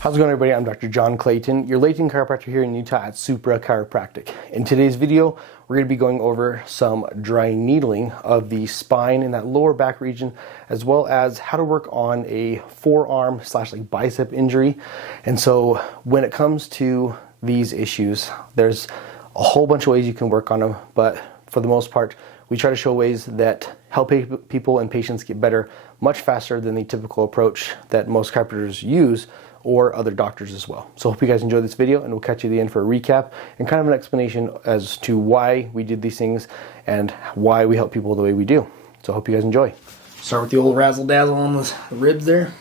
How's it going, everybody? I'm Dr. John Clayton, your Layton chiropractor here in Utah at Supra Chiropractic. In today's video, we're going to be going over some dry needling of the spine in that lower back region, as well as how to work on a forearm / like bicep injury. And so when it comes to these issues, there's a whole bunch of ways you can work on them, but for the most part, we try to show ways that help people and patients get better much faster than the typical approach that most chiropractors use, or other doctors as well. So hope you guys enjoyed this video, and we'll catch you at the end for a recap and kind of an explanation as to why we did these things and why we help people the way we do. So I hope you guys enjoy. Start with the old razzle dazzle on the ribs there.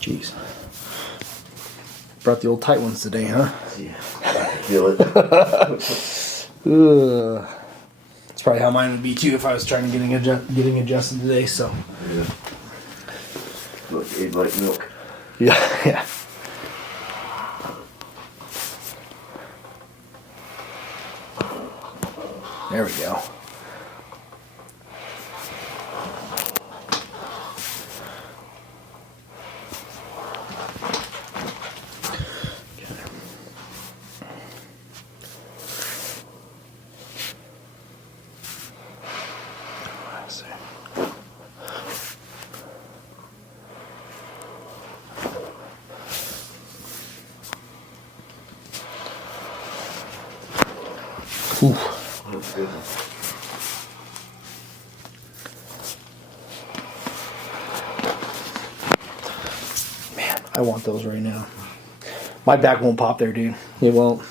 Jeez. Brought the old tight ones today, huh? Yeah, I feel it. That's probably how mine would be too if I was trying to getting adjusted today. So. Yeah. Look, like milk. Yeah. There we go. That's good. Man, I want those right now. My back won't pop there, dude. It won't.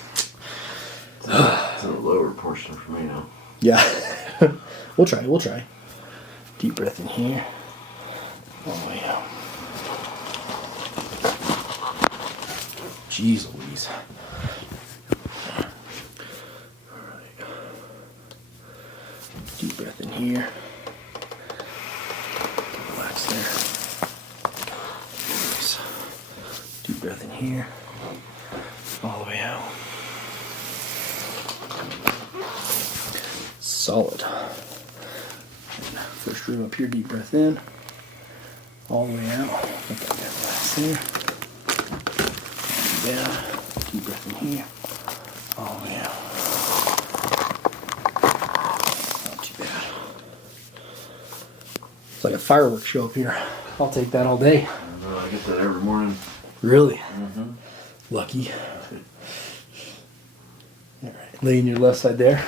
It's in a lower portion for me now. Yeah. We'll try. Deep breath in here. All the way out. Jeez Louise. Alright. Deep breath in here. Relax there. Nice. Deep breath in here. All the way out. Solid. And first rib up here, deep breath in. All the way out. Let that guy relax there. Down. Deep breath in here. All the way out. Not too bad. It's like a fireworks show up here. I'll take that all day. I get that every morning. Really? Mm-hmm. Lucky. Alright, lay in your left side there.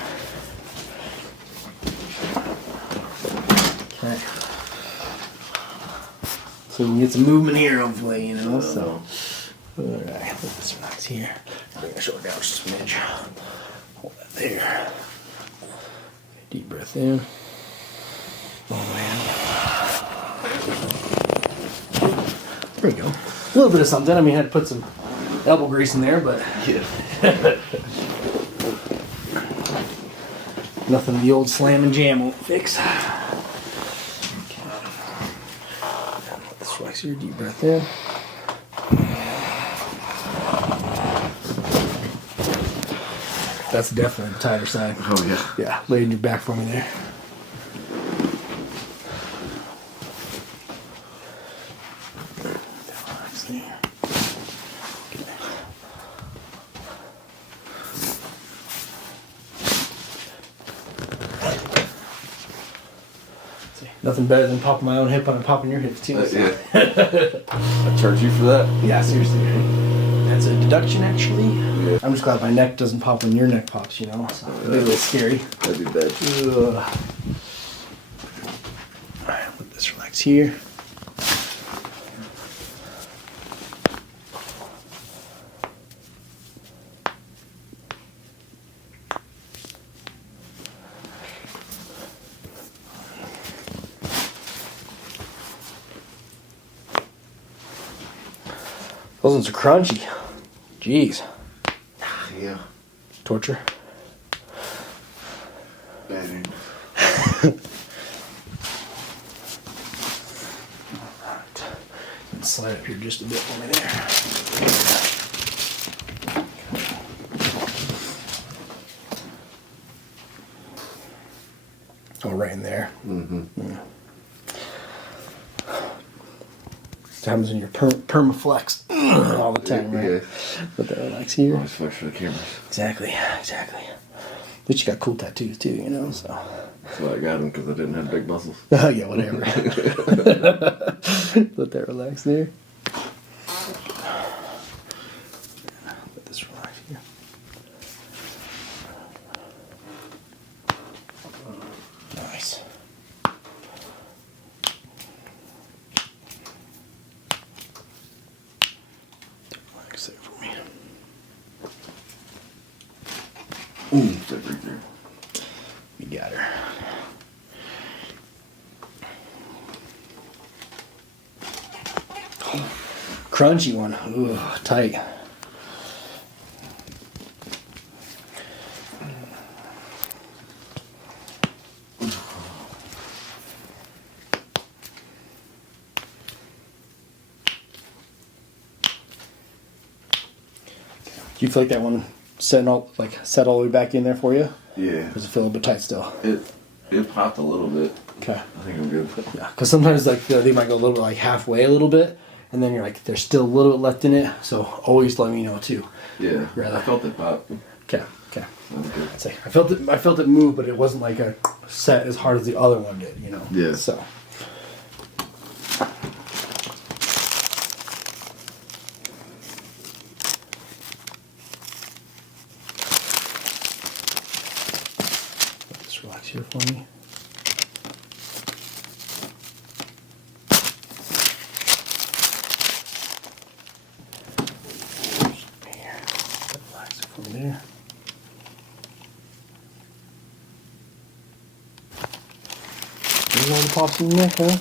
Okay. So we can get some movement here, hopefully, you know. So, alright, let this relax here. Bring the shoulder down just a smidge. Hold that there. Deep breath in. All the way out. There we go. A little bit of something. I mean, I had to put some elbow grease in there, but Yeah. nothing the old slam and jam won't fix. Okay. Let this relax here. Deep breath in. That's definitely the tighter side. Oh yeah. Yeah, lay in your back for me there. Relax there. Nothing better than popping my own hip on and popping your hips too. Yeah. I charge you for that? Yeah, seriously. That's a deduction, actually. Yeah. I'm just glad my neck doesn't pop when your neck pops, you know. So it'd be a little scary. That'd be bad. Alright, let this relax here. Those ones are crunchy. Jeez. Yeah. Torture. Bad end. Alright. slide up here just a bit for me there. Oh, right in there. Mm-hmm. Yeah. It happens when you're permaflex all the time, right? Yeah. But that relax here. Always flex for the cameras. Exactly. But you got cool tattoos too, you know, so. That's why I got them, because I didn't have big muscles. Oh, yeah, whatever. Let that relax there. Let this relax here. Nice. Relax there for me. Ooh, step right there. You got her. Crunchy one. Ooh, tight. Do you feel like that one set all the way back in there for you? Yeah. Does it feel a little bit tight still? It popped a little bit. Okay. I think I'm good. Yeah, because sometimes like they might go a little bit like halfway a little bit, and then you're like there's still a little bit left in it. So always let me know too. Yeah. Rather. I felt it pop. Okay. I'm good. I'd say I felt it move, but it wasn't like a set as hard as the other one did. You know. Yeah. So. Just relax here for me. Relax it from there. There's all the pops in the neck, huh?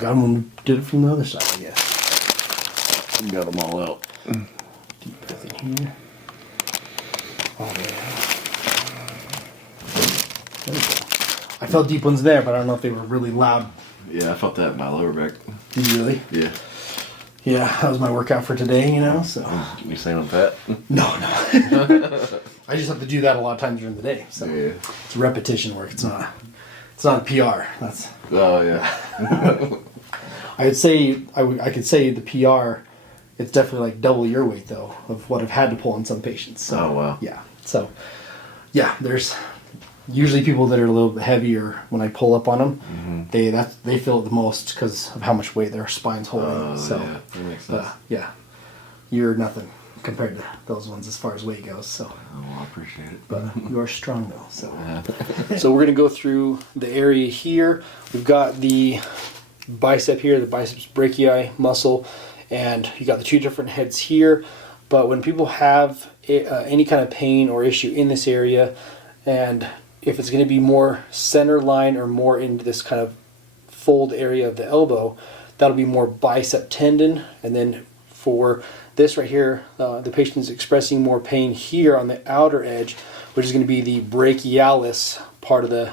Got him when we did it from the other side, I guess. We got them all out. Deep breath in here. Oh, yeah. There we go. I felt deep ones there, but I don't know if they were really loud. Yeah, I felt that in my lower back. Did you really? Yeah. Yeah, that was my workout for today, you know, so. You saying I'm fat? No. I just have to do that a lot of times during the day, so. Yeah. It's repetition work. It's not a PR. That's. Oh, yeah. I could say the PR. It's definitely like double your weight though of what I've had to pull on some patients. So, Oh, wow. Yeah. So, yeah, there's usually people that are a little bit heavier when I pull up on them. Mm-hmm. They feel it the most because of how much weight their spine's holding. So, yeah, that makes sense. yeah, you're nothing compared to those ones as far as weight goes. So. Oh, well, I appreciate it. But you are strong though. So. Yeah. So we're going to go through the area here. We've got the bicep here, the biceps brachii muscle, and you got the two different heads here. But when people have any kind of pain or issue in this area, and if it's going to be more center line or more into this kind of fold area of the elbow, that'll be more bicep tendon. And then for this right here, the patient is expressing more pain here on the outer edge, which is going to be the brachialis part of the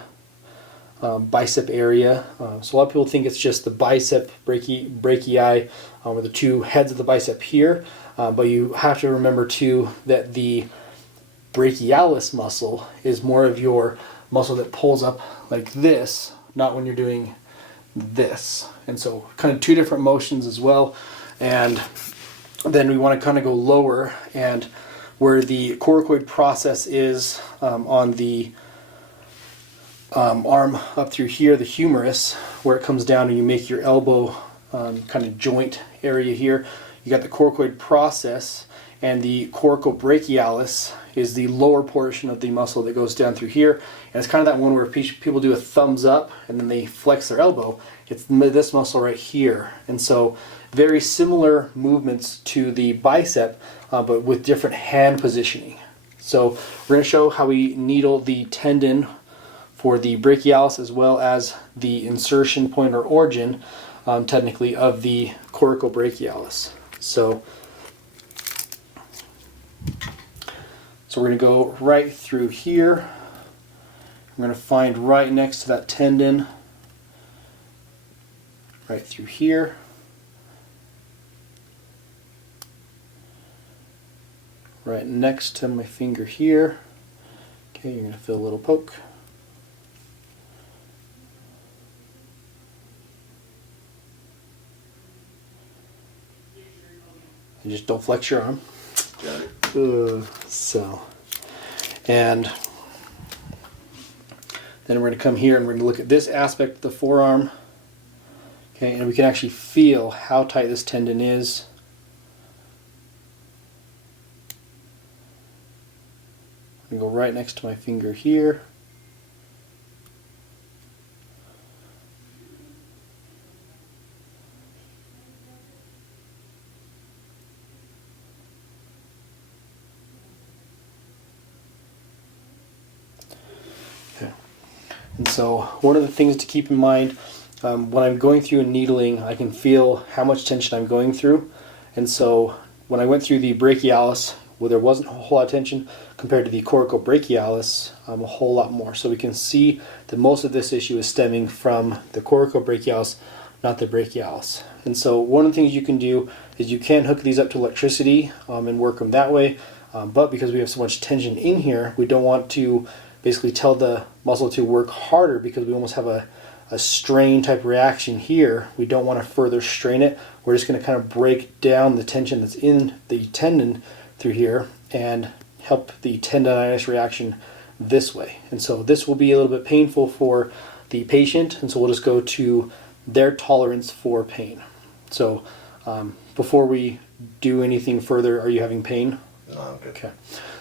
bicep area. So a lot of people think it's just the bicep brachii or the two heads of the bicep here, but you have to remember too that the brachialis muscle is more of your muscle that pulls up like this, not when you're doing this. And so kind of two different motions as well. And then we want to kind of go lower, and where the coracoid process is on the arm up through here, the humerus, where it comes down and you make your elbow kind of joint area here. You got the coracoid process, and the coracobrachialis is the lower portion of the muscle that goes down through here. And it's kind of that one where people do a thumbs up and then they flex their elbow. It's this muscle right here. And so very similar movements to the bicep, but with different hand positioning. So we're going to show how we needle the tendon for the brachialis as well as the insertion point or origin, technically, of the coracobrachialis. So we're going to go right through here. We're going to find right next to that tendon, right through here, right next to my finger here. Okay, you're going to feel a little poke. And just don't flex your arm. Got it. And then we're going to come here and we're going to look at this aspect of the forearm. Okay, and we can actually feel how tight this tendon is. I'm going to go right next to my finger here. And so one of the things to keep in mind, when I'm going through a needling, I can feel how much tension I'm going through. And so when I went through the brachialis, well, there wasn't a whole lot of tension compared to the coracobrachialis, a whole lot more. So we can see that most of this issue is stemming from the coracobrachialis, not the brachialis. And so one of the things you can do is you can hook these up to electricity and work them that way. But because we have so much tension in here, we don't want to basically tell the muscle to work harder because we almost have a strain type reaction here. We don't want to further strain it. We're just going to kind of break down the tension that's in the tendon through here and help the tendonitis reaction this way. And so this will be a little bit painful for the patient, and so we'll just go to their tolerance for pain. So before we do anything further, are you having pain? No, I'm good. Okay.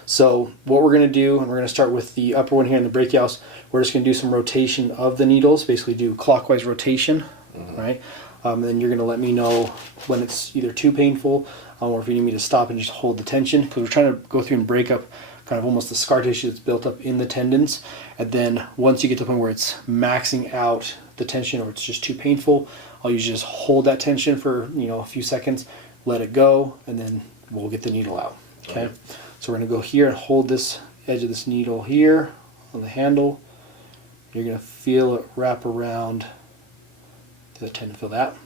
So what we're going to do, and we're going to start with the upper one here in the brachialis, we're just going to do some rotation of the needles, basically do clockwise rotation, right? And then you're going to let me know when it's either too painful or if you need me to stop and just hold the tension, because we're trying to go through and break up kind of almost the scar tissue that's built up in the tendons. And then once you get to the point where it's maxing out the tension or it's just too painful, I'll usually just hold that tension for a few seconds, let it go, and then we'll get the needle out. Okay. So we're going to go here and hold this edge of this needle here on the handle. You're going to feel it wrap around the tendon. Feel that?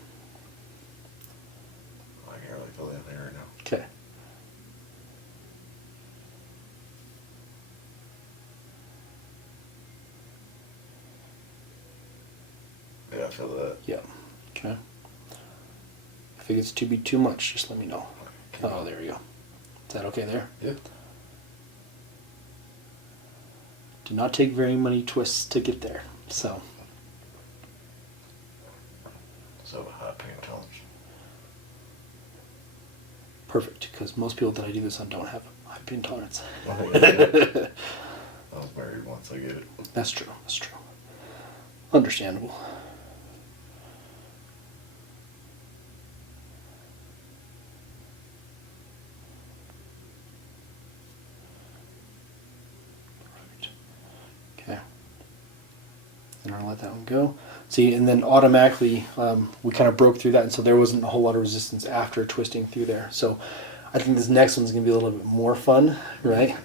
I can really feel that there right now. Okay. Yeah, I feel that. Yeah. Okay. If it gets to be too much, just let me know. Oh, there we go. Is that okay there? Yeah. Do not take very many twists to get there. So high pain tolerance. perfect, because most people that I do this on don't have high pain tolerance. I was married once, I get it. That's true. That's true. Understandable. Okay. And I'll let that one go. See, and then automatically we kind of broke through that, and so there wasn't a whole lot of resistance after twisting through there. So I think this next one's going to be a little bit more fun, right?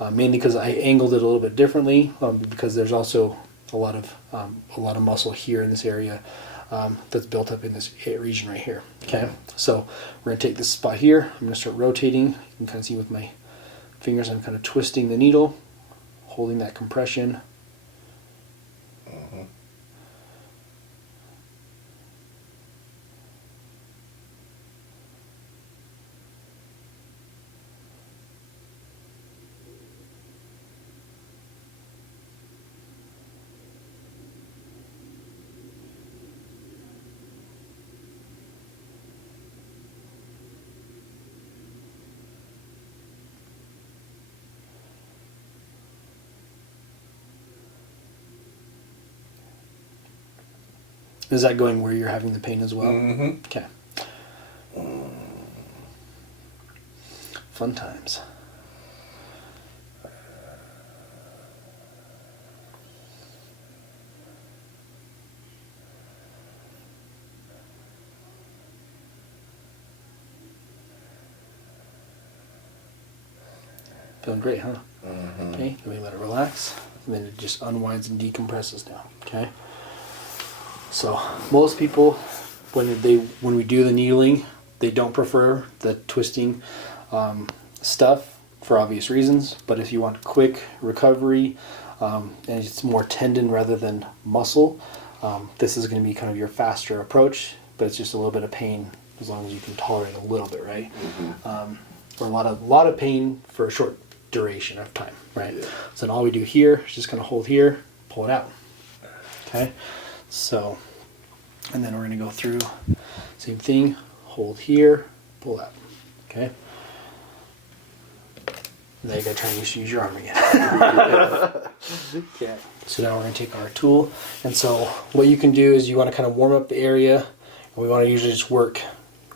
Mainly because I angled it a little bit differently, because there's also a lot of muscle here in this area that's built up in this region right here. Okay, so we're going to take this spot here. I'm going to start rotating. You can kind of see with my fingers I'm kind of twisting the needle, holding that compression. Is that going where you're having the pain as well? Mm-hmm. Okay. Fun times. Feeling great, huh? Mm-hmm. Okay, then we let it relax, and then it just unwinds and decompresses now. Okay. So most people, when we do the needling, they don't prefer the twisting stuff for obvious reasons, but if you want quick recovery and it's more tendon rather than muscle, this is going to be kind of your faster approach, but it's just a little bit of pain as long as you can tolerate a little bit, right? Or a lot of pain for a short duration of time, right? Yeah. So then all we do here is just kind of hold here, pull it out. Okay, so, and then we're going to go through same thing, hold here, pull out. Okay. Now you got to try and use your arm again. Okay. So now we're going to take our tool, and so what you can do is you want to kind of warm up the area, and we want to usually just work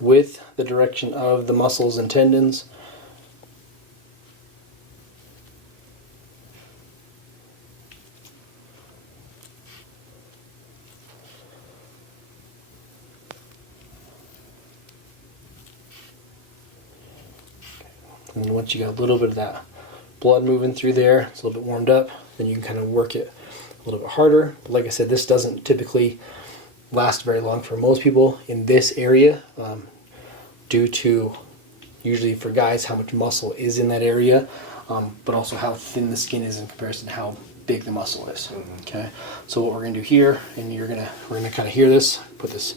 with the direction of the muscles and tendons. And once you got a little bit of that blood moving through there, it's a little bit warmed up, then you can kind of work it a little bit harder. But like I said, this doesn't typically last very long for most people in this area, due to, usually for guys, how much muscle is in that area, but also how thin the skin is in comparison to how big the muscle is. Okay, so what we're going to do here, and we're going to kind of hear this, put this,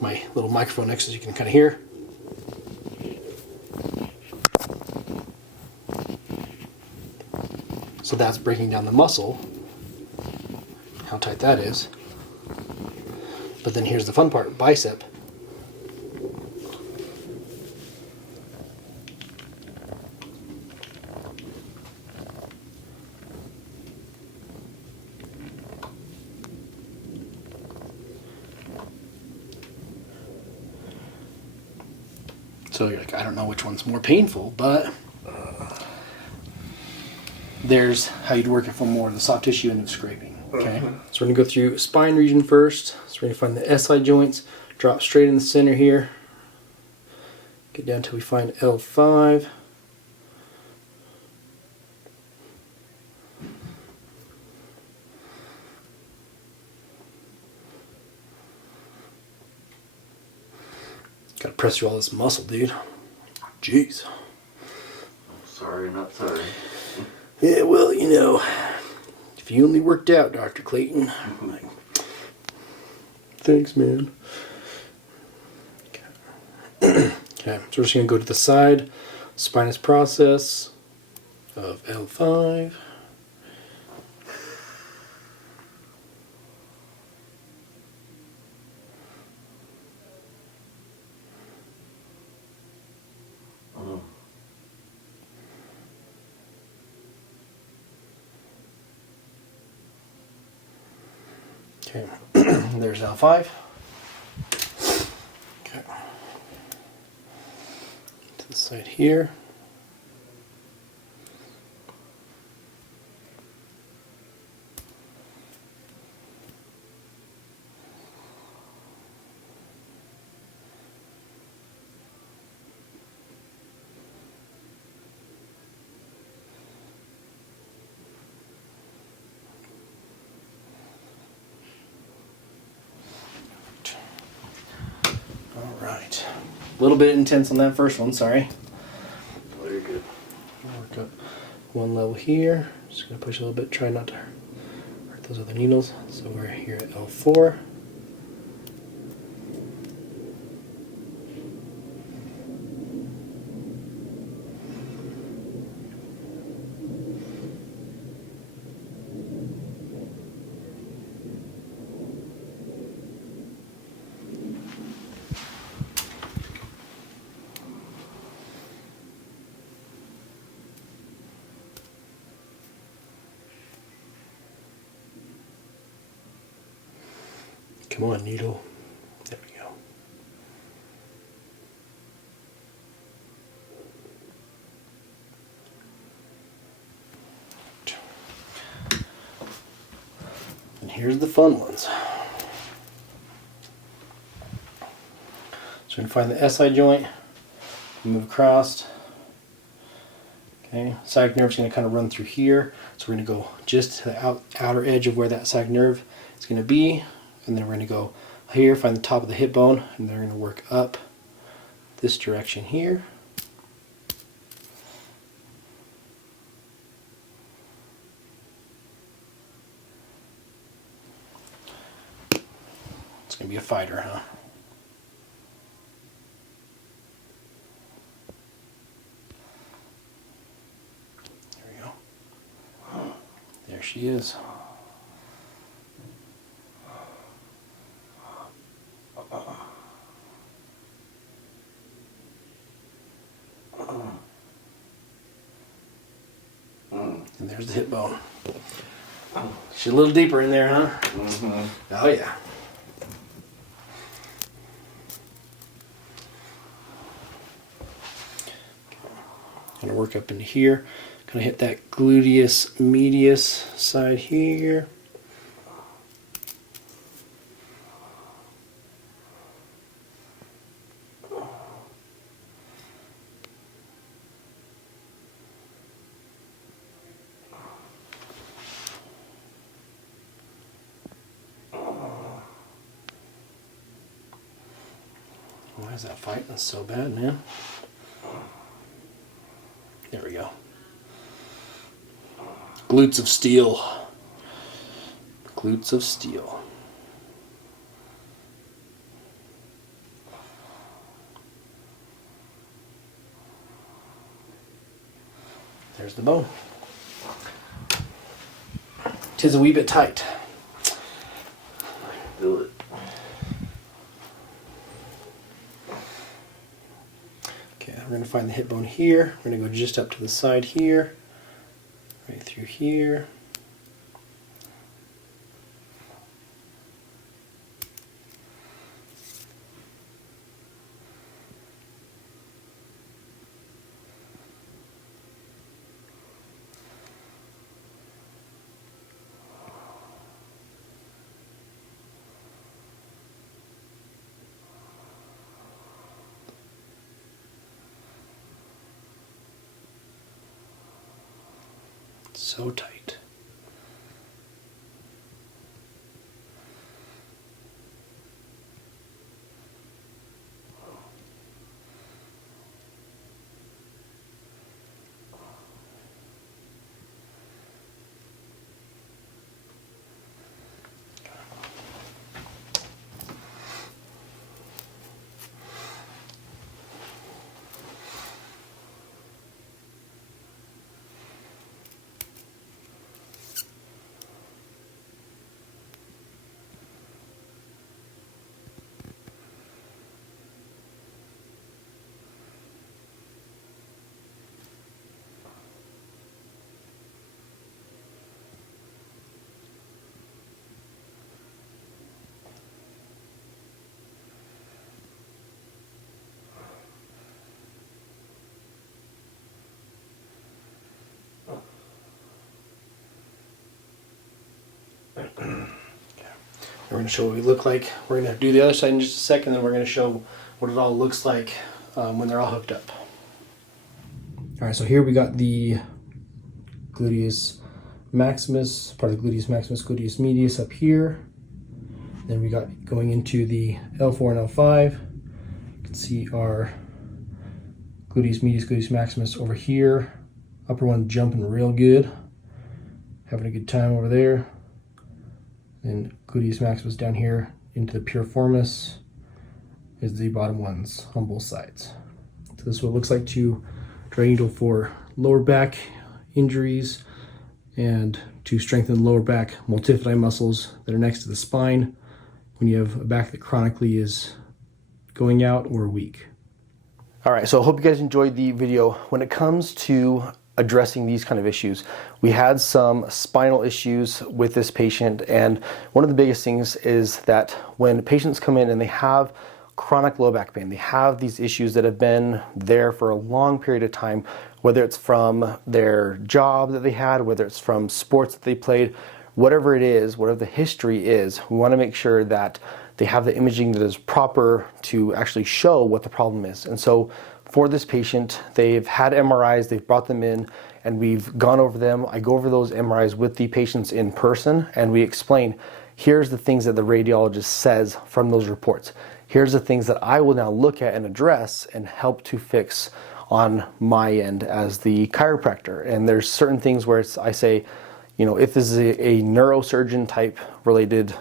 my little microphone next so you can kind of hear. So that's breaking down the muscle, how tight that is. But then here's the fun part, bicep. So you're like, I don't know which one's more painful, but there's how you'd work it for more of the soft tissue and of scraping. Okay, so we're gonna go through spine region first. So we're gonna find the SI joints, drop straight in the center here, get down till we find L5. Gotta press through all this muscle, dude. Jeez. Sorry, not sorry. Yeah, well, you know, if you only worked out, Dr. Clayton. Like, thanks, man. Okay, so we're just going to go to the side, spinous process of L5. Okay, there's L5. Okay, to the side here. Right. A little bit intense on that first one, sorry. Oh, you're good. Work up one level here. Just going to push a little bit, try not to hurt those other needles. So we're here at L4. Come on, needle. There we go. And here's the fun ones. So we can find the SI joint, move across. Okay, sciatic nerve is going to kind of run through here. So we're going to go just to the outer edge of where that sciatic nerve is going to be. And then we're going to go here, find the top of the hip bone, and then we're going to work up this direction here. It's going to be a fighter, huh? There we go. There she is. And there's the hip bone. She's a little deeper in there, huh? Mm-hmm. Oh, yeah. Gonna work up into here. Gonna hit that gluteus medius side here. Why is that fighting so bad, man? There we go. Glutes of steel. Glutes of steel. There's the bone. 'Tis a wee bit tight. Feel it. Okay, we're going to find the hip bone here. We're going to go just up to the side here, right through here. So tight. We're going to show what we look like. We're going to do the other side in just a second, then we're going to show what it all looks like when they're all hooked up. All right, so here we got the gluteus maximus, part of the gluteus maximus, gluteus medius up here. Then we got going into the L4 and L5. You can see our gluteus medius, gluteus maximus over here. Upper one jumping real good. Having a good time over there. Then gluteus maximus down here into the piriformis is the bottom ones on both sides. So this is what it looks like to dry needle for lower back injuries and to strengthen lower back multifidi muscles that are next to the spine when you have a back that chronically is going out or weak. All right, so I hope you guys enjoyed the video. When it comes to addressing these kind of issues, we had some spinal issues with this patient, and one of the biggest things is that when patients come in and they have chronic low back pain, they have these issues that have been there for a long period of time, whether it's from their job that they had, whether it's from sports that they played, whatever it is, whatever the history is, we want to make sure that they have the imaging that is proper to actually show what the problem is. And so for this patient, they've had MRIs, they've brought them in, and we've gone over them. I go over those MRIs with the patients in person, and we explain, here's the things that the radiologist says from those reports. Here's the things that I will now look at and address and help to fix on my end as the chiropractor. And there's certain things where I say, if this is a neurosurgeon type related,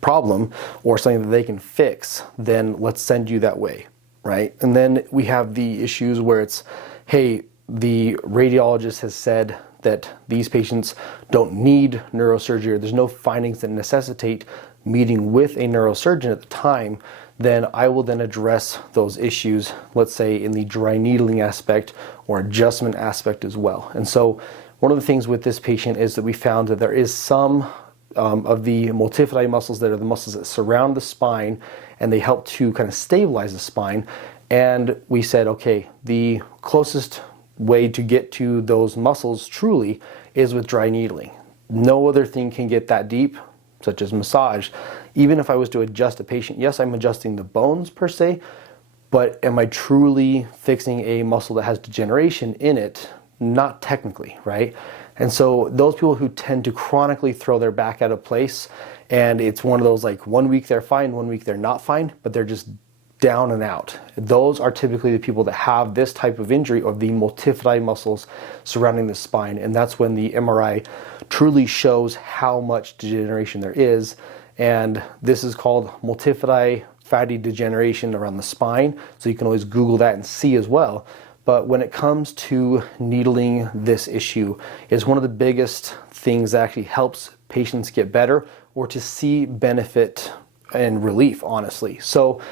problem or something that they can fix, then let's send you that way, right? And then we have the issues where it's, hey, the radiologist has said that these patients don't need neurosurgery, or there's no findings that necessitate meeting with a neurosurgeon at the time. Then I will then address those issues, let's say in the dry needling aspect or adjustment aspect as well. And so one of the things with this patient is that we found that there is some of the multifidi muscles that are the muscles that surround the spine, and they help to kind of stabilize the spine. And we said, okay, the closest way to get to those muscles truly is with dry needling. No other thing can get that deep, such as massage. Even if I was to adjust a patient, yes, I'm adjusting the bones per se, but am I truly fixing a muscle that has degeneration in it? Not technically, right? And so those people who tend to chronically throw their back out of place, and it's one of those like 1 week they're fine, 1 week they're not fine, but they're just down and out. Those are typically the people that have this type of injury of the multifidi muscles surrounding the spine. And that's when the MRI truly shows how much degeneration there is. And this is called multifidi fatty degeneration around the spine. So you can always Google that and see as well. But when it comes to needling, this issue is one of the biggest things that actually helps patients get better or to see benefit and relief, honestly. So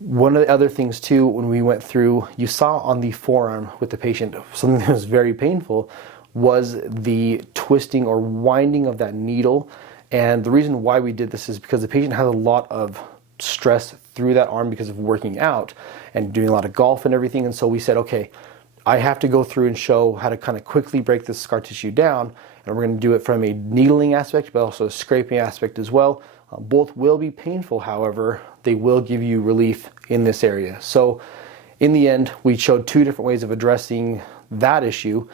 one of the other things too, when we went through, you saw on the forearm with the patient, something that was very painful was the twisting or winding of that needle. And the reason why we did this is because the patient had a lot of stress through that arm because of working out and doing a lot of golf and everything. And so we said, okay, I have to go through and show how to kind of quickly break this scar tissue down. And we're going to do it from a needling aspect, but also a scraping aspect as well. Both will be painful, however, they will give you relief in this area. So in the end, we showed two different ways of addressing that issue,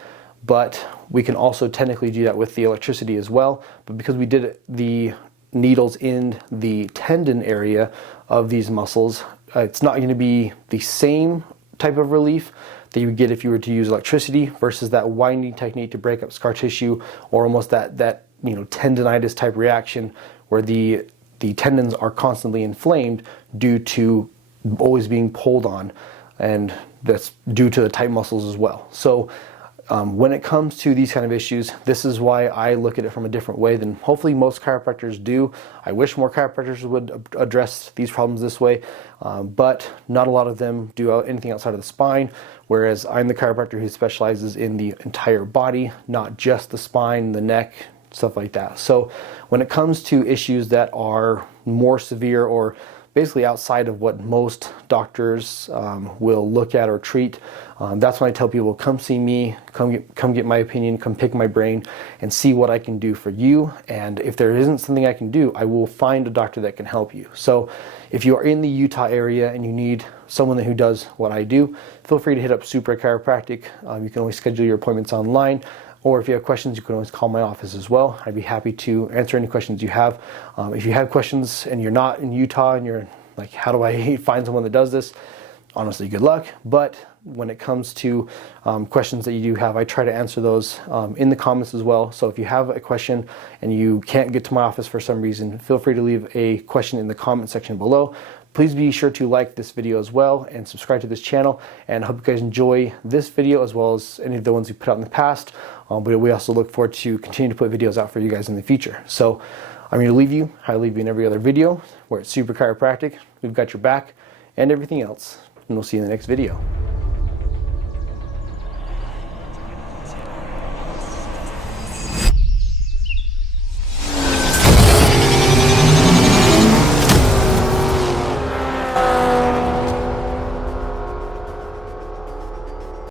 but we can also technically do that with the electricity as well. But because we did the needles in the tendon area of these muscles, it's not going to be the same type of relief that you would get if you were to use electricity versus that winding technique to break up scar tissue, or almost that tendonitis type reaction where the tendons are constantly inflamed due to always being pulled on, and that's due to the tight muscles as well. So when it comes to these kind of issues, this is why I look at it from a different way than hopefully most chiropractors do. I wish more chiropractors would address these problems this way, but not a lot of them do anything outside of the spine, whereas I'm the chiropractor who specializes in the entire body, not just the spine, the neck, stuff like that. So when it comes to issues that are more severe or basically outside of what most doctors will look at or treat, that's when I tell people, come see me, come get my opinion, come pick my brain and see what I can do for you. And if there isn't something I can do, I will find a doctor that can help you. So if you are in the Utah area and you need someone who does what I do, feel free to hit up Supra Chiropractic. You can always schedule your appointments online. Or if you have questions, you can always call my office as well. I'd be happy to answer any questions you have. If you have questions and you're not in Utah and you're like, how do I find someone that does this? Honestly, good luck. But when it comes to questions that you do have, I try to answer those in the comments as well. So if you have a question and you can't get to my office for some reason, feel free to leave a question in the comment section below. Please be sure to like this video as well and subscribe to this channel, and I hope you guys enjoy this video as well as any of the ones we put out in the past. But we also look forward to continuing to put videos out for you guys in the future. So I'm going to leave you how I leave you in every other video. We're at Supra Chiropractic. We've got your back and everything else. And we'll see you in the next video.